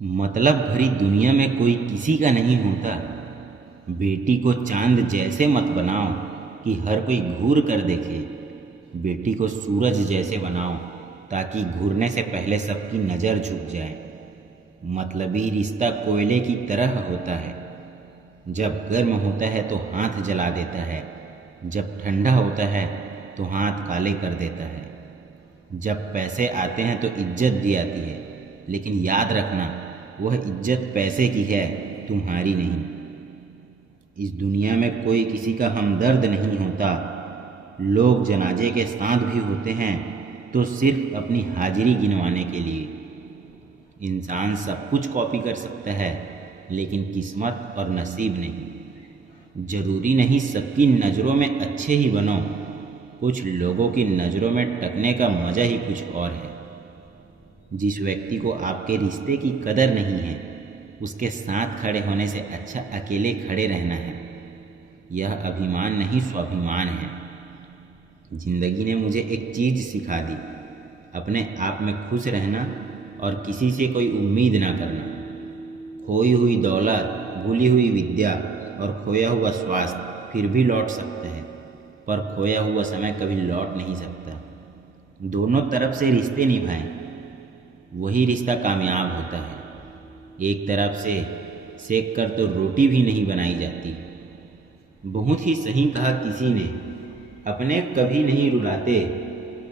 मतलब भरी दुनिया में कोई किसी का नहीं होता। बेटी को चांद जैसे मत बनाओ कि हर कोई घूर कर देखे। बेटी को सूरज जैसे बनाओ ताकि घूरने से पहले सबकी नज़र झुक जाए। मतलबी रिश्ता कोयले की तरह होता है, जब गर्म होता है तो हाथ जला देता है, जब ठंडा होता है तो हाथ काले कर देता है। जब पैसे आते हैं तो इज्जत दी आती है, लेकिन याद रखना वह इज्जत पैसे की है, तुम्हारी नहीं। इस दुनिया में कोई किसी का हमदर्द नहीं होता। लोग जनाजे के साथ भी होते हैं तो सिर्फ अपनी हाजिरी गिनवाने के लिए। इंसान सब कुछ कॉपी कर सकता है, लेकिन किस्मत और नसीब नहीं। ज़रूरी नहीं सबकी नज़रों में अच्छे ही बनो, कुछ लोगों की नज़रों में टकने का मज़ा ही कुछ और है। जिस व्यक्ति को आपके रिश्ते की कदर नहीं है, उसके साथ खड़े होने से अच्छा अकेले खड़े रहना है। यह अभिमान नहीं, स्वाभिमान है। जिंदगी ने मुझे एक चीज़ सिखा दी, अपने आप में खुश रहना और किसी से कोई उम्मीद ना करना। खोई हुई दौलत, भूली हुई विद्या और खोया हुआ स्वास्थ्य फिर भी लौट सकते हैं, पर खोया हुआ समय कभी लौट नहीं सकता। दोनों तरफ से रिश्ते निभाएं, वही रिश्ता कामयाब होता है। एक तरफ से सेक कर तो रोटी भी नहीं बनाई जाती। बहुत ही सही कहा किसी ने, अपने कभी नहीं रुलाते,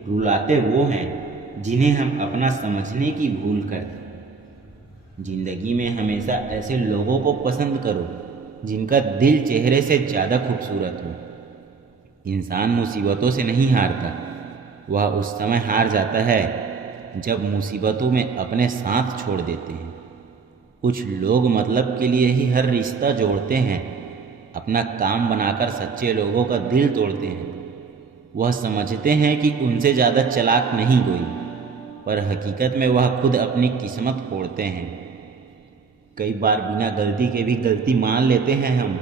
रुलाते वो हैं जिन्हें हम अपना समझने की भूल करते। जिंदगी में हमेशा ऐसे लोगों को पसंद करो जिनका दिल चेहरे से ज़्यादा खूबसूरत हो। इंसान मुसीबतों से नहीं हारता, वह उस समय हार जाता है जब मुसीबतों में अपने साथ छोड़ देते हैं। कुछ लोग मतलब के लिए ही हर रिश्ता जोड़ते हैं, अपना काम बनाकर सच्चे लोगों का दिल तोड़ते हैं। वह समझते हैं कि उनसे ज़्यादा चालाक नहीं कोई, पर हकीकत में वह खुद अपनी किस्मत फोड़ते हैं। कई बार बिना गलती के भी गलती मान लेते हैं हम,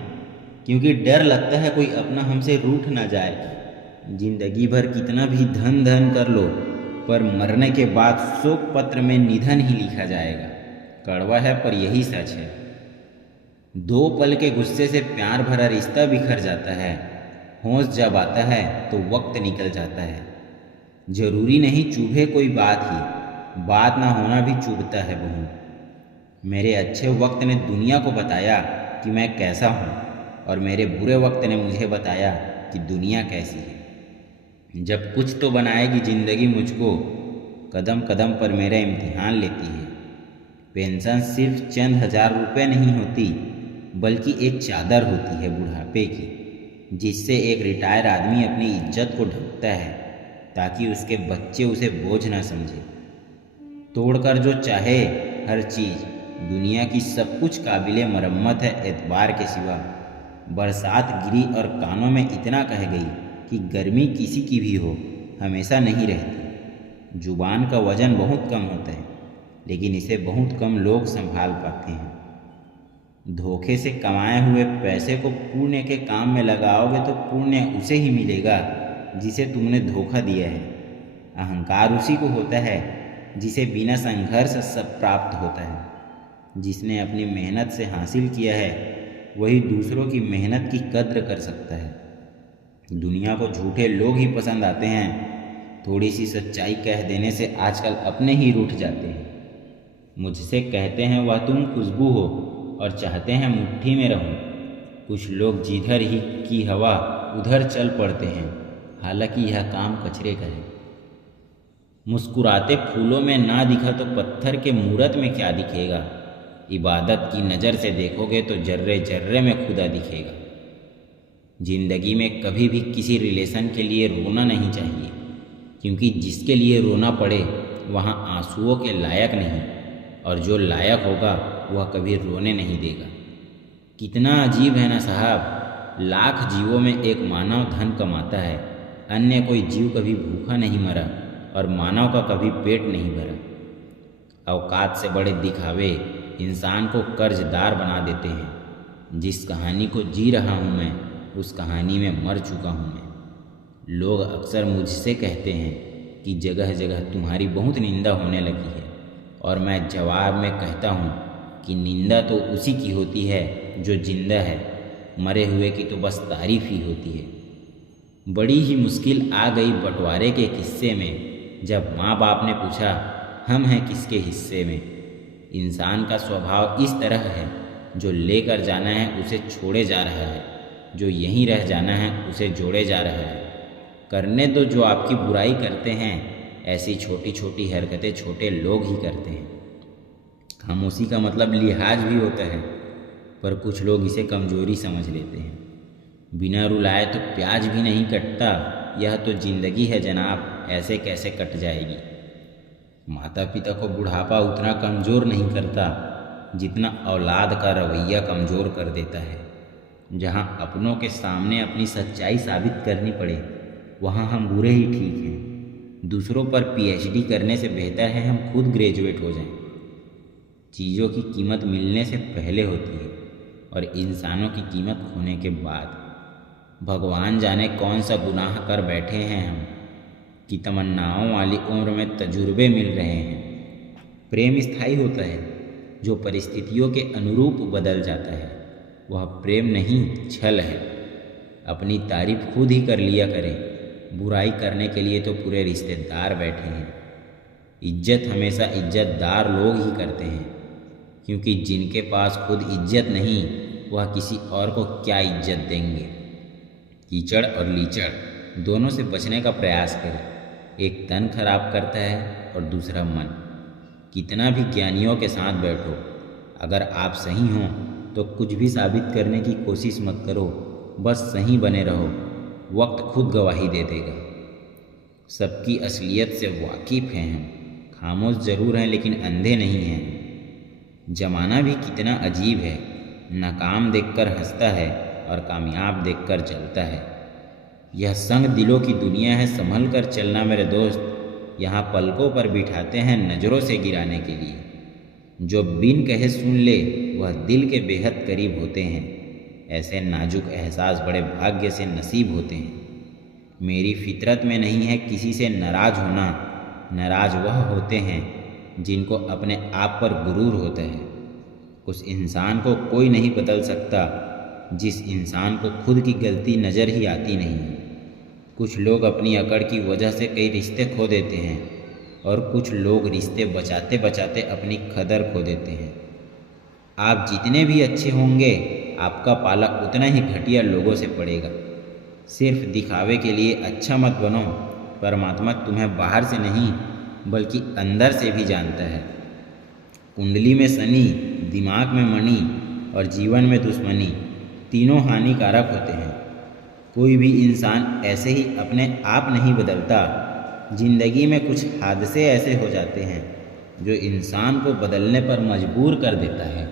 क्योंकि डर लगता है कोई अपना हमसे रूठ ना जाए। जिंदगी भर कितना भी धन धन कर लो, पर मरने के बाद शोक पत्र में निधन ही लिखा जाएगा। कड़वा है पर यही सच है। दो पल के गुस्से से प्यार भरा रिश्ता बिखर जाता है। होश जब आता है तो वक्त निकल जाता है। जरूरी नहीं चुभे कोई बात ही, बात ना होना भी चुभता है बहुत। मेरे अच्छे वक्त ने दुनिया को बताया कि मैं कैसा हूँ, और मेरे बुरे वक्त ने मुझे बताया कि दुनिया कैसी है। जब कुछ तो बनाएगी ज़िंदगी मुझको, कदम कदम पर मेरा इम्तिहान लेती है। पेंशन सिर्फ चंद हजार रुपये नहीं होती, बल्कि एक चादर होती है बुढ़ापे की, जिससे एक रिटायर आदमी अपनी इज्जत को ढकता है ताकि उसके बच्चे उसे बोझ ना समझे। तोड़कर जो चाहे हर चीज़, दुनिया की सब कुछ काबिले मरम्मत है एतबार के सिवा। बरसात गिरी और कानों में इतना कह गई कि गर्मी किसी की भी हो, हमेशा नहीं रहती। जुबान का वजन बहुत कम होता है, लेकिन इसे बहुत कम लोग संभाल पाते हैं। धोखे से कमाए हुए पैसे को पुण्य के काम में लगाओगे तो पुण्य उसे ही मिलेगा जिसे तुमने धोखा दिया है। अहंकार उसी को होता है जिसे बिना संघर्ष सब प्राप्त होता है। जिसने अपनी मेहनत से हासिल किया है, वही दूसरों की मेहनत की कद्र कर सकता है। दुनिया को झूठे लोग ही पसंद आते हैं। थोड़ी सी सच्चाई कह देने से आजकल अपने ही रूठ जाते हैं। मुझसे कहते हैं वह तुम खुशबू हो, और चाहते हैं मुट्ठी में रहूं। कुछ लोग जिधर ही की हवा उधर चल पड़ते हैं, हालांकि यह काम कचरे का है। मुस्कुराते फूलों में ना दिखा तो पत्थर के मूरत में क्या दिखेगा। इबादत की नज़र से देखोगे तो जर्रे जर्रे में खुदा दिखेगा। जिंदगी में कभी भी किसी रिलेशन के लिए रोना नहीं चाहिए, क्योंकि जिसके लिए रोना पड़े वहाँ आंसुओं के लायक नहीं, और जो लायक होगा वह कभी रोने नहीं देगा। कितना अजीब है ना साहब, लाख जीवों में एक मानव धन कमाता है, अन्य कोई जीव कभी भूखा नहीं मरा और मानव का कभी पेट नहीं भरा। औकात से बड़े दिखावे इंसान को कर्जदार बना देते हैं। जिस कहानी को जी रहा हूँ मैं, उस कहानी में मर चुका हूँ मैं। लोग अक्सर मुझसे कहते हैं कि जगह जगह तुम्हारी बहुत निंदा होने लगी है, और मैं जवाब में कहता हूँ कि निंदा तो उसी की होती है जो जिंदा है, मरे हुए की तो बस तारीफ ही होती है। बड़ी ही मुश्किल आ गई बंटवारे के किस्से में, जब माँ बाप ने पूछा हम हैं किसके हिस्से में। इंसान का स्वभाव इस तरह है, जो लेकर जाना है उसे छोड़े जा रहा है, जो यहीं रह जाना है उसे जोड़े जा रहा है। करने तो जो आपकी बुराई करते हैं, ऐसी छोटी छोटी हरकतें छोटे लोग ही करते हैं। खामोशी का मतलब लिहाज भी होता है, पर कुछ लोग इसे कमजोरी समझ लेते हैं। बिना रुलाए तो प्याज भी नहीं कटता, यह तो जिंदगी है जनाब, ऐसे कैसे कट जाएगी। माता पिता को बुढ़ापा उतना कमज़ोर नहीं करता जितना औलाद का रवैया कमज़ोर कर देता है। जहाँ अपनों के सामने अपनी सच्चाई साबित करनी पड़े, वहाँ हम बुरे ही ठीक हैं। दूसरों पर पीएचडी करने से बेहतर है हम खुद ग्रेजुएट हो जाएं। चीज़ों की कीमत मिलने से पहले होती है और इंसानों की कीमत खोने के बाद। भगवान जाने कौन सा गुनाह कर बैठे हैं हम, कि तमन्नाओं वाली उम्र में तजुर्बे मिल रहे हैं। प्रेम स्थायी होता है, जो परिस्थितियों के अनुरूप बदल जाता है। वह प्रेम नहीं, छल है। अपनी तारीफ खुद ही कर लिया करें, बुराई करने के लिए तो पूरे रिश्तेदार बैठे हैं। इज्जत हमेशा इज्जतदार लोग ही करते हैं, क्योंकि जिनके पास खुद इज्जत नहीं, वह किसी और को क्या इज्जत देंगे। कीचड़ और लीचड़ दोनों से बचने का प्रयास करें। एक तन खराब करता है और दूसरा मन। कितना भी ज्ञानियों के साथ बैठो, अगर आप सही हों तो कुछ भी साबित करने की कोशिश मत करो, बस सही बने रहो। वक्त खुद गवाही दे देगा। सबकी असलियत से वाकिफ़ हैं हम, खामोश ज़रूर हैं लेकिन अंधे नहीं हैं। ज़माना भी कितना अजीब है, नाकाम देखकर हंसता है और कामयाब देखकर जलता है। यह संग दिलों की दुनिया है, संभल कर चलना मेरे दोस्त। यहाँ पलकों पर बिठाते हैं नज़रों से गिराने के लिए। जो बिन कहे सुन ले, वह दिल के बेहद करीब होते हैं। ऐसे नाजुक एहसास बड़े भाग्य से नसीब होते हैं। मेरी फितरत में नहीं है किसी से नाराज़ होना। नाराज़ वह होते हैं जिनको अपने आप पर गुरूर होता है। उस इंसान को कोई नहीं बदल सकता जिस इंसान को खुद की गलती नज़र ही आती नहीं है। कुछ लोग अपनी अकड़ की वजह से कई रिश्ते खो देते हैं और कुछ लोग रिश्ते बचाते बचाते अपनी कदर खो देते हैं। आप जितने भी अच्छे होंगे, आपका पाला उतना ही घटिया लोगों से पड़ेगा। सिर्फ दिखावे के लिए अच्छा मत बनो। परमात्मा तुम्हें बाहर से नहीं बल्कि अंदर से भी जानता है। कुंडली में शनि, दिमाग में मणि और जीवन में दुश्मनी, तीनों हानिकारक होते हैं। कोई भी इंसान ऐसे ही अपने आप नहीं बदलता। जिंदगी में कुछ हादसे ऐसे हो जाते हैं जो इंसान को बदलने पर मजबूर कर देता है।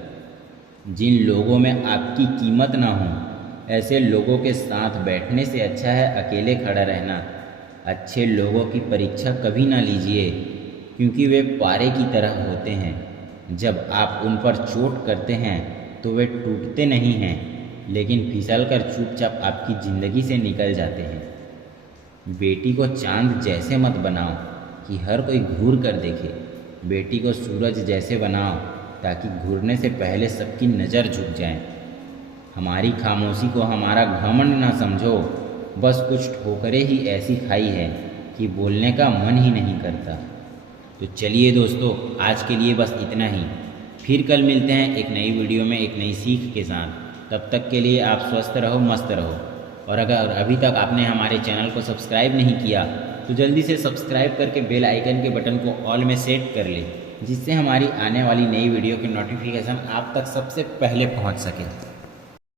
जिन लोगों में आपकी कीमत ना हो, ऐसे लोगों के साथ बैठने से अच्छा है अकेले खड़ा रहना। अच्छे लोगों की परीक्षा कभी ना लीजिए, क्योंकि वे पारे की तरह होते हैं। जब आप उन पर चोट करते हैं तो वे टूटते नहीं हैं, लेकिन फिसलकर चुपचाप आपकी ज़िंदगी से निकल जाते हैं। बेटी को चांद जैसे मत बनाओ कि हर कोई घूर कर देखे। बेटी को सूरज जैसे बनाओ ताकि घूरने से पहले सबकी नज़र झुक जाए। हमारी खामोशी को हमारा घमंड ना समझो, बस कुछ ठोकरें ही ऐसी खाई है कि बोलने का मन ही नहीं करता। तो चलिए दोस्तों, आज के लिए बस इतना ही। फिर कल मिलते हैं एक नई वीडियो में एक नई सीख के साथ। तब तक के लिए आप स्वस्थ रहो, मस्त रहो। और अगर अभी तक आपने हमारे चैनल को सब्सक्राइब नहीं किया तो जल्दी से सब्सक्राइब करके बेल आइकन के बटन को ऑल में सेट कर ले, जिससे हमारी आने वाली नई वीडियो की नोटिफिकेशन आप तक सबसे पहले पहुंच सके।